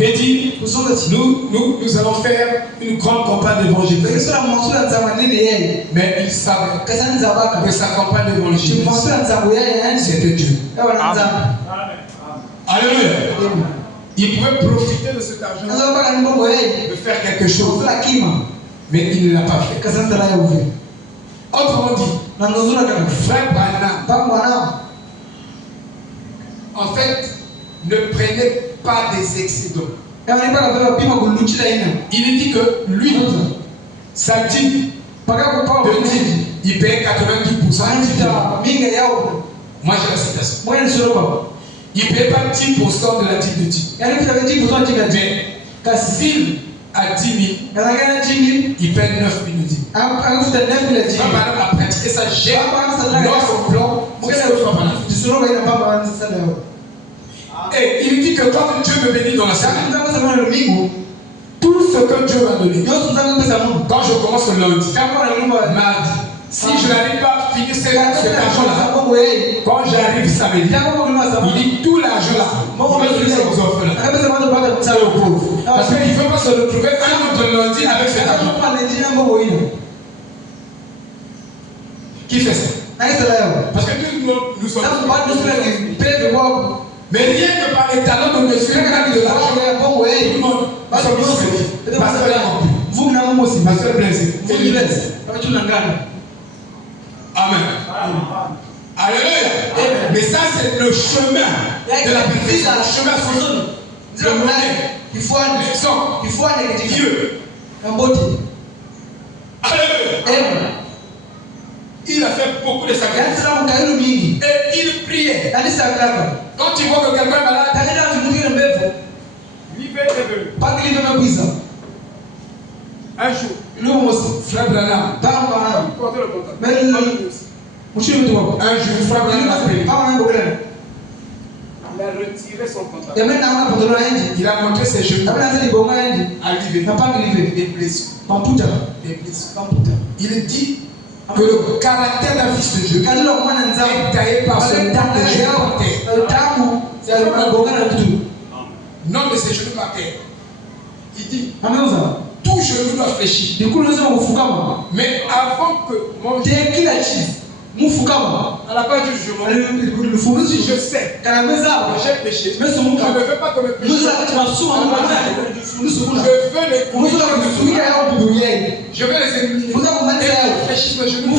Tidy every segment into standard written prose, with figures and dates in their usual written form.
Et dit, nous allons faire une grande campagne d'évangélisation. Mais ils savaient que sa campagne d'évangélisation, c'était Dieu. Alléluia. Ils pouvaient profiter de cet argent, de faire quelque chose. Mais il ne l'a pas fait. Autrement dit, frère Branham, en fait, ne prenait pas des excédents. Il dit que lui, sa dîme, il paye 90%. Moi j'ai la citation. Il ne paye pas 10% de la dîme de dîme. Mais s'il a 10 000, il paye 9 000 de dîme. Frère a pratiqué ça. J'ai notre plan. Et il dit que quand Dieu me bénit dans la semaine, tout ce que Dieu m'a donné, quand je commence le lundi, mardi, si je n'arrive pas à finir cet argent-là, quand j'arrive samedi, il dit tout l'argent-là, il va donner aux orphelins, aux pauvres. Parce qu'il ne veut pas se retrouver un autre lundi avec cet argent. Qui fait ça? Parce que nous sommes. Mais rien que par les talents de monsieur, de l'argent, tout le monde, pasteur Blaise. Amen. Alléluia. Mais ça, c'est le chemin de la perfection. Le chemin c'est le modèle. L'exemple. Dieu. Alléluia. Il a fait beaucoup de sacrifices. Et il priait. Quand tu vois que quelqu'un est malade, l'hiver est venu. Un jour, frère Branham, portez le contact. Un jour, frère Branham a prié. Il a retiré son contact. Il a montré ses genoux. Des blessures. Il dit que le caractère d'un fils de Dieu est taillé par ce temps de Dieu par terre. Non de ses genoux par terre. Il dit tout genou doit fléchir. Mais avant que mon à la base du jugement, si je sais que j'ai péché, je ne veux pas que mes péchés je veux les éliminer. Et fléchir mes genoux.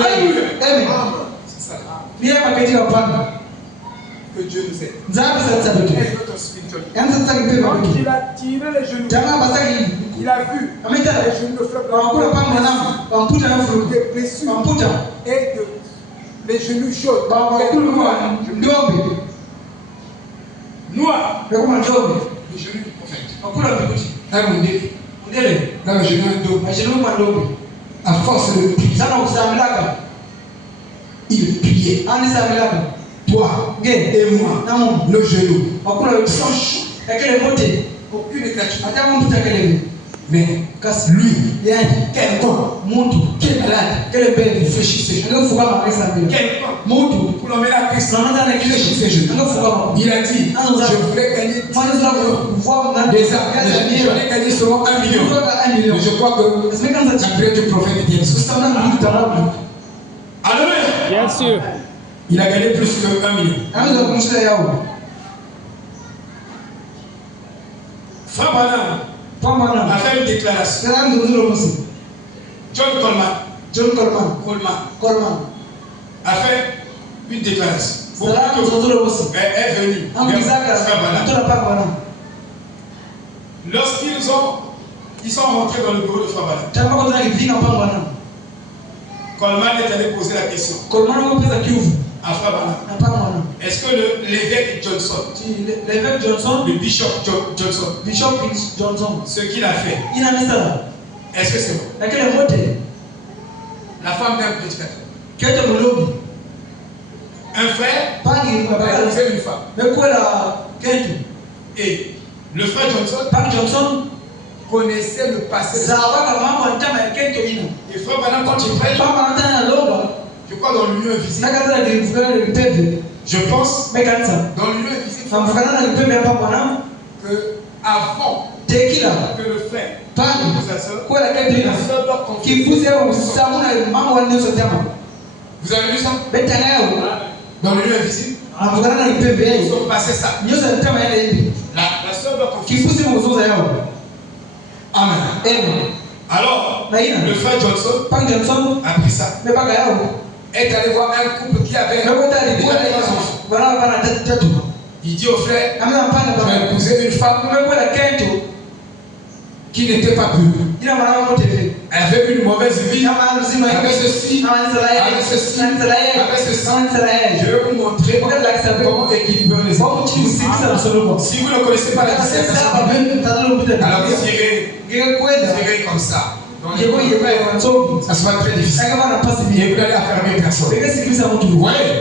Alléluia. C'est ça. Que Dieu nous aide. Et notre spiritualité. Quand il a tiré les genoux, il a vu les genoux de frère des blessures et les genoux chauds. Noir. Les genoux du prophète. Dans le genou à force de prier, il priait. Toi et moi, le genou, sans chaud, aucune écriture. Mais lui, quelqu'un qui est malade, il fléchit ses genoux. Quelqu'un pour l'emmener à Christ, il fléchit ses genoux. Il a dit, je voulais gagner des âmes. J'en ai gagné seulement 1 million. Mais je crois que la prière du prophète est bien. Alléluia. Bien sûr. Il a gagné plus que 1 million. Frère Branham a fait une déclaration. John Coleman a fait une déclaration. Est venu. Frère Branham. Lorsqu'ils sont rentrés dans le bureau de Frère Branham, Coleman est allé poser la question à Frère Branham. Est-ce que l'évêque Johnson, le bishop Johnson, ce qu'il a fait, est-ce que c'est bon? La femme d'un prédicateur. Un frère a épousé une femme. Et le frère Johnson connaissait le passé. quand tu prêches, je crois dans l'union invisible. Je pense dans l'union invisible que avant que le frère ou sa soeur, la soeur doit confesser. Vous avez lu ça? Dans l'union invisible, ils ont passé ça. La soeur doit confesser. Amen. Alors, le frère Johnson a pris ça. Est allé voir un couple qui avait déjà 3 enfants. Il dit au frère, tu as épousé une femme qui n'était pas pure. Elle avait une mauvaise vie, avec ceci, avec ceci, avec ceci. Je vais vous montrer comment équilibrer les enfants. Si vous ne connaissez pas la discernement, alors vous irez comme ça. Ça sera très difficile. Et vous allez affermir personne. Vous voyez?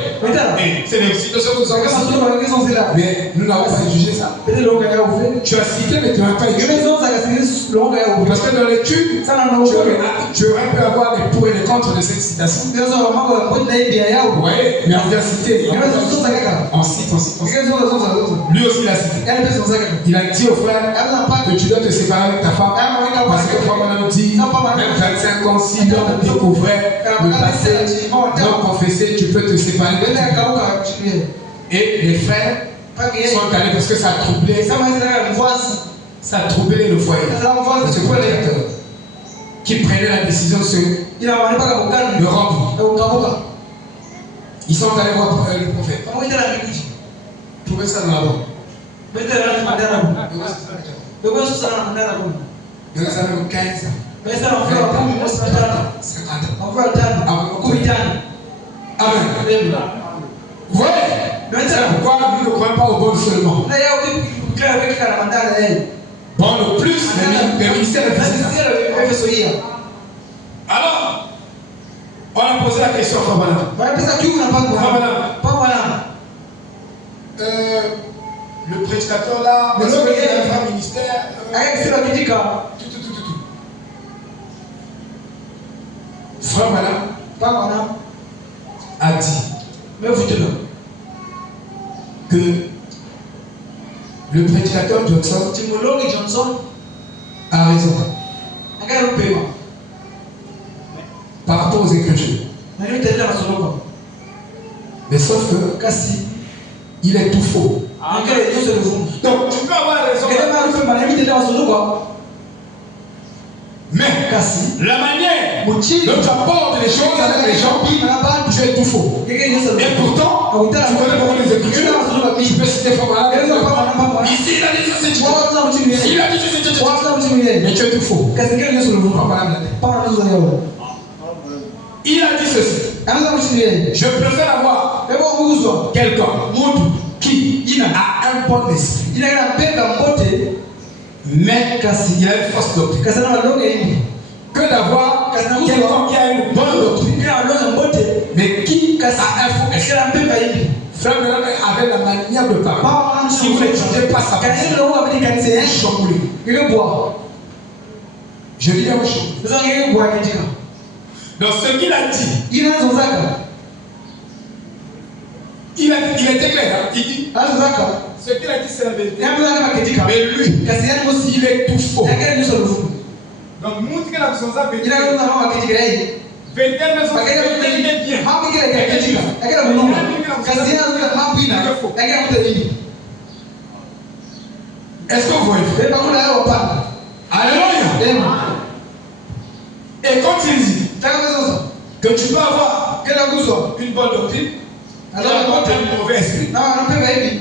C'est les situations que nous avons citées. Mais nous n'avons pas jugé ça. Tu as cité, mais tu n'as pas étudié. Parce que dans l'étude, tu aurais pu avoir les pour et les contre de cette citation. Vous voyez? Mais on vient citer. On cite. Lui aussi l'a cité. Il a dit au frère que tu dois te séparer avec ta femme. Parce que frère Madame dit, même 25 ans, si l'homme découvrait le passé non confessé, tu peux te séparer. Et les frères sont allés parce que ça a troublé le foyer. Ce prédicateur qui prenait la décision de rompre. Ils sont allés voir le prophète. Trouvez ça dans la Bible. Il y en a 15 ans. 50 ans. Amen. Vous voyez? C'est pourquoi nous ne croyons pas au bon seulement. Bon, le plus, les ministères de. Alors, on a posé la question à Fabana. Le prédicateur là, parce qu'il a un ministère. Frère Madame a dit que le prédicateur Johnson a raison par rapport aux Écritures. Mais sauf que il est tout faux. Donc tu peux avoir raison. Mais la manière dont tu apportes les choses avec les gens, tu es tout faux. Et pourtant, tu connais beaucoup les Écritures. Tu peux citer Fabana. Ici, il a dit ceci. Il a dit ceci. Mais tu es tout faux. Il a dit ceci. Je préfère avoir quelqu'un qui a un bon esprit, mais il a une fausse doctrine, que d'avoir quelqu'un qui a une bonne doctrine, mais qui a un faux esprit. Frère Madame avait la manière de parler. Si vous n'étudiez pas sa pensée, chamboulé. Je dis à vous chamboulé. Donc ce qu'il a dit, il était clair. Il dit ce qu'il a dit c'est la vérité. Mais lui, il est tout faux. Donc montre que la chose a été. 21 maisons bien. Est-ce que vous voyez? Alléluia. Et quand il dit que tu peux avoir une bonne doctrine, alors un mauvais esprit.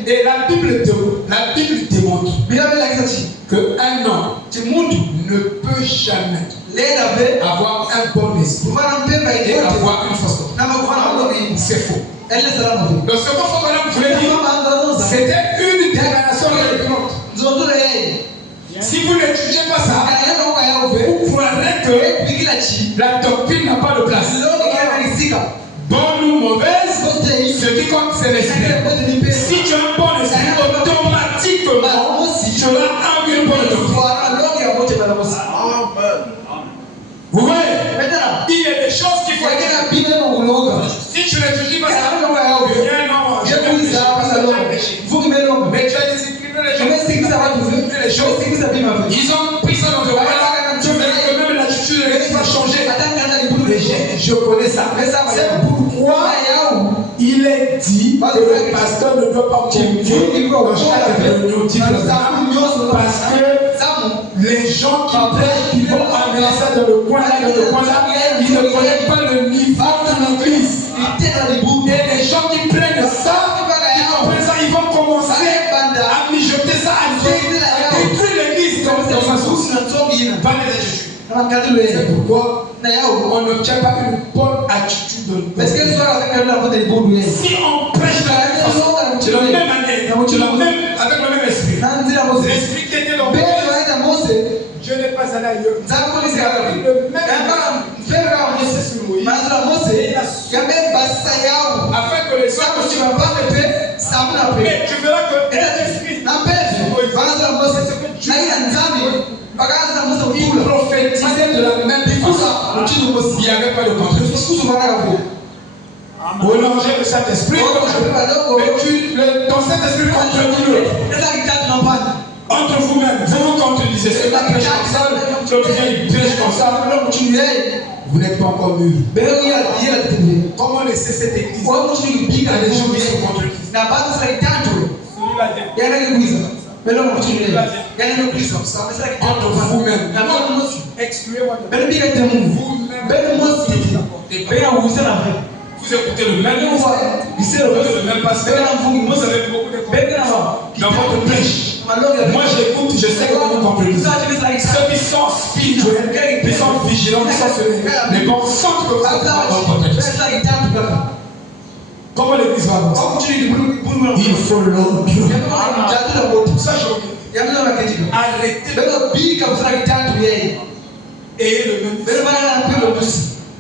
Et la Bible démontre qu'un homme ne peut jamais avoir un bon esprit et avoir une fausse doctrine. C'est faux. Donc ce que Fabana voulait dire, c'était une déclaration récurrente. Si vous n'étudiez pas ça, vous croirez que la doctrine n'a pas de place. Bonne ou mauvaise, ce qui compte c'est l'esprit. Si tu as un bon esprit, automatiquement tu auras une bonne doctrine. Vous voyez, il est des choses qu'il faut dire. Si tu réfléchis pas ça, viens, non, je vais réfléchir. Mais tu as déséquilibré les choses. Ils ont pris ça dans le voilà. Tu veux que même l'attitude de l'église va changer. Je connais ça. C'est pourquoi il est dit que le pasteur ne doit pas mentir dans chaque réunion parce que les gens qui prêchent, qui vont amener ça dans le coin là, ils ne connaissent pas le niveau de l'église. Et les gens qui prennent ça, ils vont commencer à mijoter ça, à détruire l'église dans un souci. Pas les attitudes. C'est pourquoi on ne tient pas une bonne attitude. Si on prêche la même façon, c'est la même année, avec le même esprit. L'esprit qui était dans Moïse, Dieu n'est pas allé ailleurs. Il a pris le même Moïse sur Moïse. Afin que les hommes ne soient pas de paix. Mais tu verras que l'esprit il prophétisait de la même façon. Il n'y avait pas de contre-esprit. Au danger de cet esprit, ton Saint-Esprit contre-dit. Entre vous-même, vous vous contredisez. C'est là prêche comme ça, l'autre vient, il prêche comme ça. Vous n'êtes pas encore mûrs. Comment laisser cette église? Il y a des gens qui se contredisent. Entre vous-même, excluez-moi de vous-même. Vous écoutez le même le même pasteur, vous avez beaucoup de compétences dans votre prêche. Moi j'écoute, je sais que vous comprenez. Ceux qui sont spirituels, qui sont vigilants, qui sont serrés, mais qu'on sent que vous êtes dans votre prêche. Comment l'église va avancer? Il faut l'ordre. Ça je veux dire. Arrêtez. Et le même.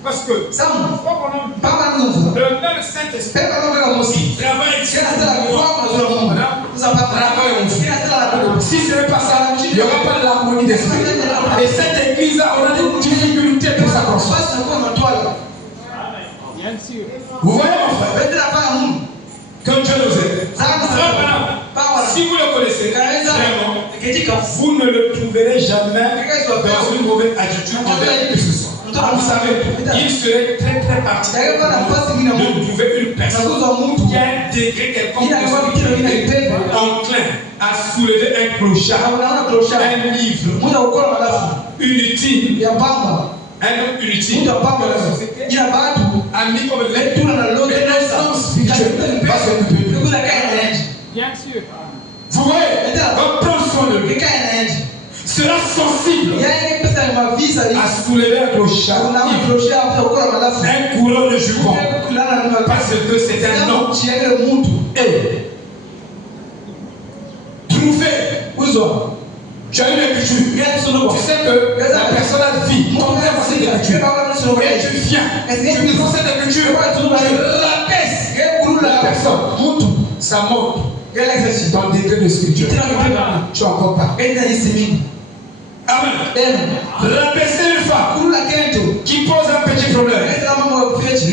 Parce que le même Saint-Esprit travaille si ce n'est pas ça, il n'y aura pas de l'harmonie d'esprit. Et cette église-là, on a des difficultés pour sa croissance. Vous voyez mon frère? Que Dieu nous aide. Si vous le connaissez, vraiment, vous ne le trouverez jamais dans une mauvaise attitude envers qui que ce soit. Vous savez, il serait très très particulier de trouver une personne qui a un degré quelconque enclin à soulever un clochard, un livre inutile, un homme inutile de la société, a mis comme l'essence spirituelle. Bien sûr. Vous voyez, on prend soin de lui. Sera sensible à soulever un clochard, un courant de jupon, parce que c'est un homme. Et trouver, tu as une écriture, tu sais que la personne a vie, ton père a cette écriture, et tu viens, tu prends cette écriture, tu rabaisses la personne, ça montre ton degré de spiritualité. Tu n'as encore pas. Amen. Rabaisser une femme qui pose un petit problème,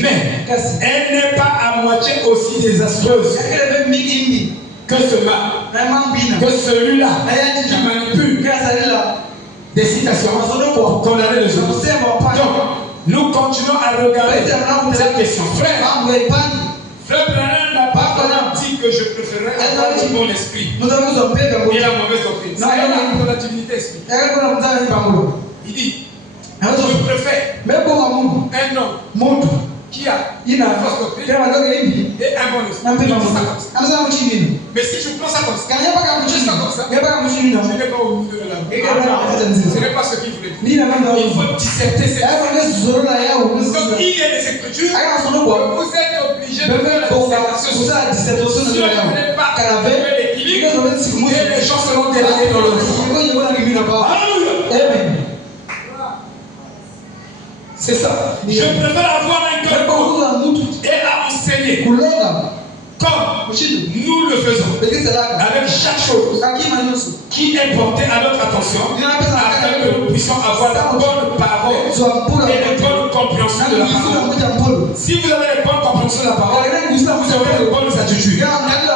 mais elle n'est pas à moitié aussi désastreuse que ce mari, que celui-là qui manipule des citations pour condamner les autres. Donc, nous continuons à regarder cette question. Frère Branham n'a pas dit que je préférerais avoir le bon esprit et la mauvaise doctrine. C'est la divinité esprit. Il dit, je préfère un homme qui a une fausse doctrine et un bon esprit. Mais si je prends ça comme ça, je n'ai pas au milieu de la route. Ce n'est pas ce qu'il voulait dire. Il faut disserter ces choses. Donc il y a des écritures, vous êtes obligé de faire la dissertation. Si vous n'avez pas l'équilibre, et les gens seront délaissés dans leur vie. Alléluia. C'est ça. Je préfère avoir un cœur et à enseigner. Comme nous le faisons, avec chaque chose qui est portée à notre attention, afin que nous puissions avoir la bonne parole et les bonnes compréhension de la parole, si vous avez une bonne compréhension de la parole, vous aurez de bonnes attitudes.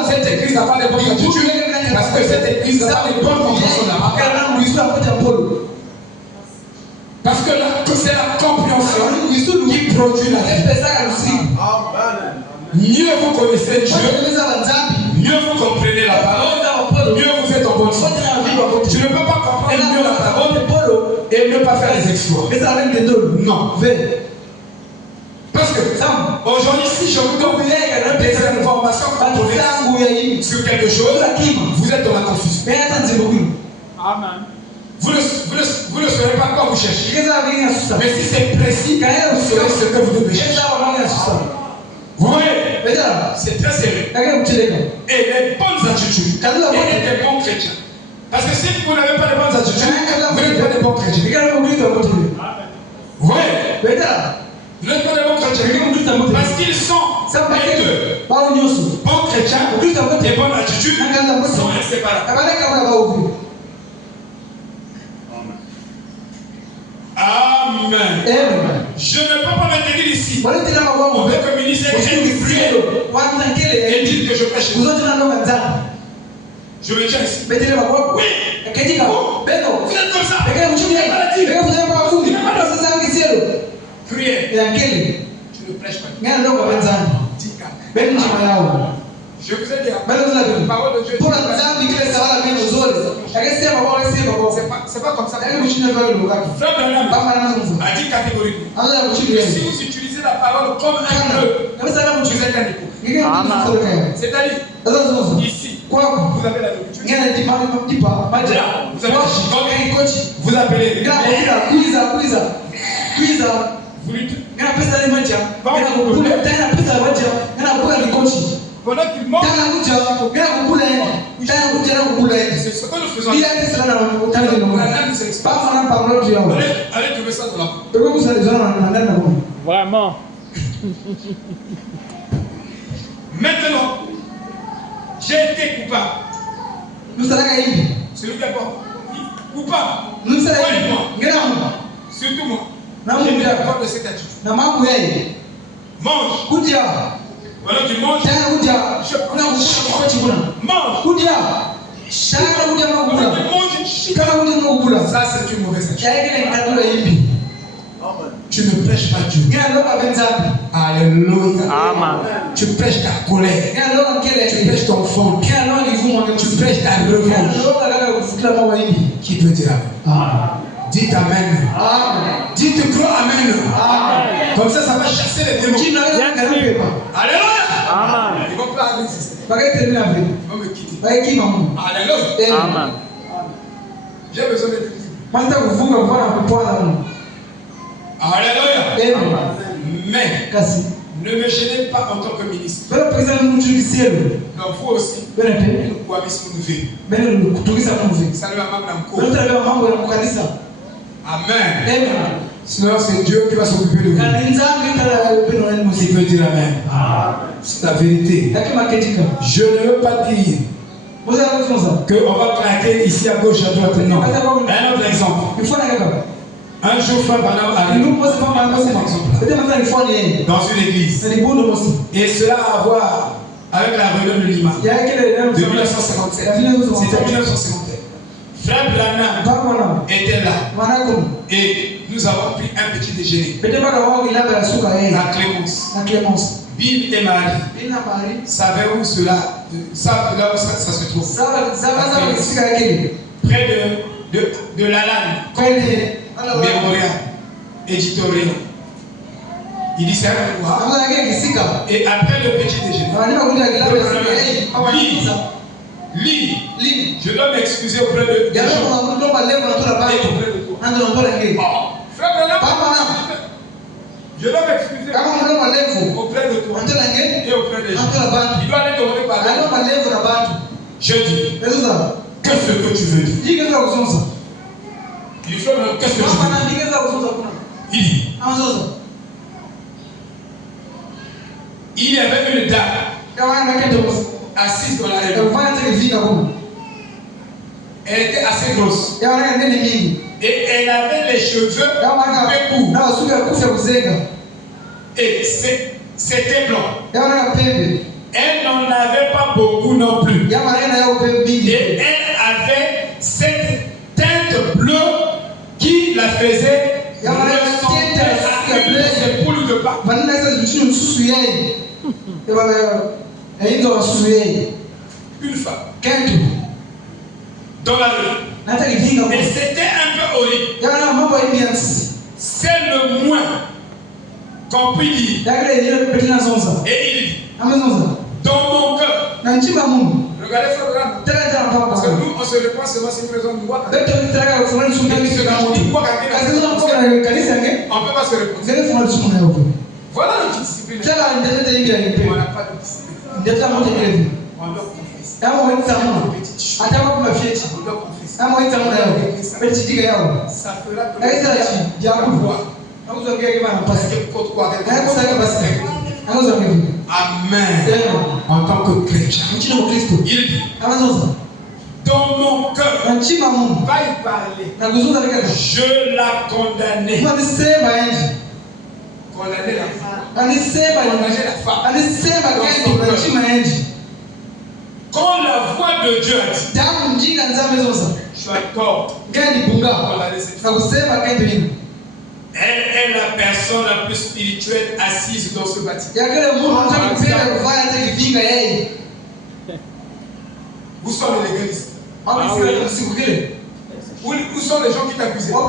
Cette église n'a pas de bonnes attitudes parce que cette église n'a pas de bonne compréhension de la parole. Parce que c'est la compréhension qui produit la vie. Mieux vous connaissez Dieu, mieux vous comprenez la parole, mieux vous êtes en bonne santé. Tu ne peux pas comprendre mieux la parole et ne pas faire les exploits. Non. Parce que aujourd'hui, si je vous donne des informations sur quelque chose, vous êtes dans la confusion. Amen. Vous ne saurez pas quoi vous cherchez. Mais si c'est précis, vous saurez ce que vous devez chercher. Vous voyez, c'est très sérieux. Et les bonnes attitudes et les bons chrétiens. Parce que si vous n'avez pas les bonnes attitudes, vous n'êtes pas des bons chrétiens. Vous voyez, vous n'êtes pas des bons chrétiens. Parce qu'ils sont les deux. Bons chrétiens et bonnes attitudes sont inséparables. Amen. Je ne peux pas me tenir ici. On veut que le ministère et dire que je prêche. Je me tiens ici. Oui. Vous êtes comme ça. Priez. Tu ne prêches pas. Dis calme. Je vous ai dit, la parole de Dieu. C'est pas comme ça. Frère Branham a dit catégoriquement. Si vous utilisez la parole comme un jeu, vous êtes un hypocrite. C'est-à-dire, ici, vous avez la nourriture. Vous avez la chicotte. Vous appelez. Vous lui dites. Pendant qu'il mange, c'est ce que nous faisons. Allez trouver ça dans la Bible. Vraiment. Maintenant, j'ai été coupable. Celui qui est coupable. Moi. Surtout moi. J'ai mis la porte de cette attitude. Mange. Voilà, tu manges. Mange. Ça, c'est une mauvaise attitude. Tu ne prêches pas Dieu. Alléluia. Amen. Tu prêches ta colère. Tu prêches ton fond. Tu prêches ta revanche. Qui peut dire Amen? Dites Amen. Dites tu crois Amen. Comme ça va chasser les démons. Alléluia. Amen. Ils vont pas résister. Ils vont me quitter. Alléluia. Amen. J'ai besoin de libre. Alléluia. Mais ne me gênez pas en tant que ministre. Donc vous aussi, nous pouvons nous salut à Mambo. Amen. Sinon c'est Dieu qui va s'occuper de vous. Qui peut dire Amen. C'est la vérité. Je ne veux pas dire qu'on va claquer ici à gauche, à droite. Non. Un autre exemple. Un jour, Frère Branham arrive dans une église. Et cela a à voir avec la réunion de Lima de 1957. C'était 1957. Frère Branham était là. Et nous avons pris un petit déjeuner à Clémence. Bill et Marie savaient où cela, savent là où ça se trouve. Près de l'Alan. Mémorial, éditorial. Il dit c'est un pouvoir. Et après le petit déjeuner, lis. Je dois m'excuser auprès de gens. Et auprès de toi. Frère Branham, je dois m'excuser auprès de toi et auprès des gens. Il doit aller demander pardon. Je dis, qu'est-ce que tu veux dire? Il fait qu'est-ce que tu veux dire? Il dit, il y avait une dame assise dans la réunion. Elle était assez grosse. Et elle avait les cheveux courts. Et c'était blanc. Elle n'en avait pas beaucoup non plus. Et elle avait cette teinte bleue qui la faisait ressembler à une épaule de Pâques. Une femme dans la rue. Et c'était un peu horrible. C'est le moins qu'on puisse dire. Et il dit, dans mon cœur. Regardez frère, parce que nous on se répand seulement sur une raison de Waka. On ne peut pas se répondre. Voilà notre discipline. On n'a pas de discipline. On doit confesser. On doit confesser. Ça fera Amen. En tant que chrétien, il dit, dans mon cœur, va y parler. Je la condamnais. Condamner la femme. Quand la voix de Dieu a dit, tu as tort. Elle est la personne la plus spirituelle assise dans ce bâtiment. Où sont les légistes? Où sont les gens qui t'accusent? Oh,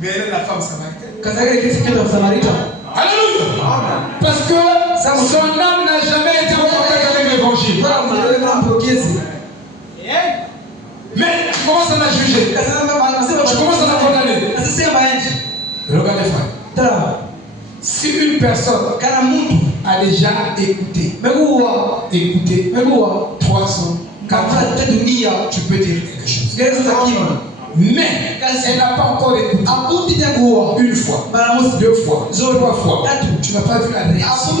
mais elle est la femme samaritaine. Alléluia. Parce que son âme n'a jamais été en contact avec l'évangile. Mais tu commences à la juger. Tu commences à la condamner. Regardez frère. Si une personne a déjà écouté 300, 400, tu peux dire quelque chose. Mais elle n'a pas encore écouté. Une fois, 2 fois, 3 fois. Tu n'as pas vu la réaction.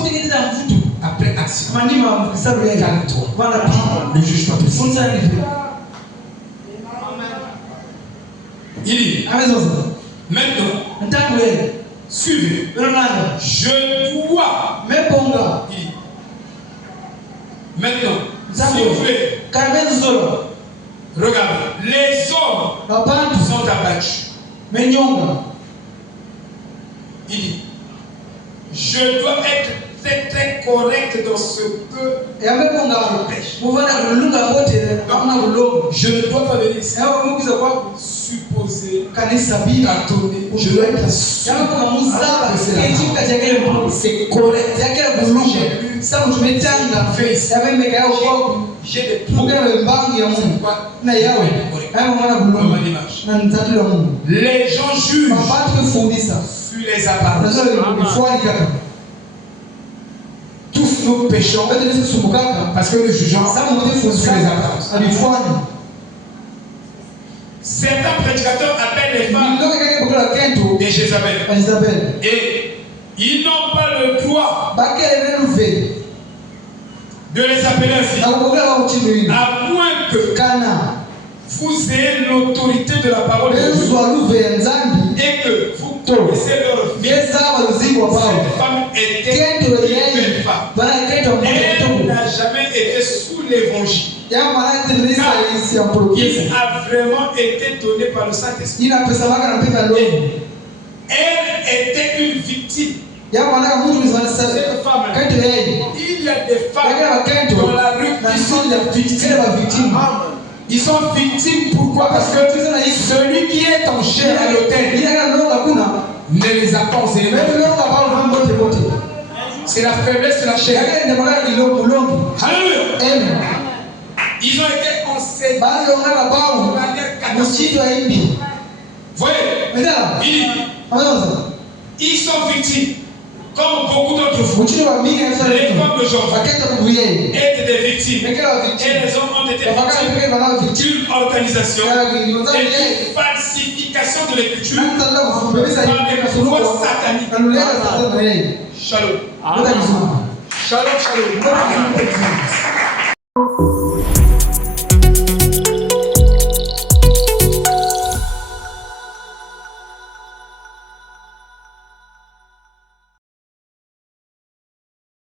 Après action. Calme-toi. Ne juge pas plus. Il dit, maintenant, suivez. Je dois. Il dit, maintenant, s'il vous plaît. Regarde, les hommes sont abattus. Il dit, je dois être très très correct dans ce que je pêche. Je ne dois pas venir ici supposer, tâtonner. Je dois être sûr que c'est correct. J'ai des les gens jugent sur les apparences. Tous nous péchons parce que nous jugeons sur les apparences. Certains prédicateurs appellent les femmes des Jézabel. Et ils n'ont pas le droit de les appeler ainsi. À moins que vous ayez l'autorité de la parole de Dieu et que vous connaissez leur vie. Cette femme était une belle femme. Elle n'a jamais été sous l'évangile. Il a vraiment été donné par le Saint-Esprit. Elle était une victime. Cette femme, il y a des femmes dans la rue qui sont des victimes. Ils sont victimes, pourquoi? Parce que celui qui est en chair à l'autel ne les a pas enseigné. C'est la faiblesse de la chair. Alléluia. Ils ont été enseignés de manière catastrophique. Voyez, ils sont victimes. Comme beaucoup d'entre vous, les femmes d'aujourd'hui étaient des victimes. Et les hommes ont été victimes d'une organisation et d'une falsification de l'écriture nani tanda kufundisha par une force satanique. kanuleta satani. Shalom. Ngoja nizungumze. Shalom, shalom.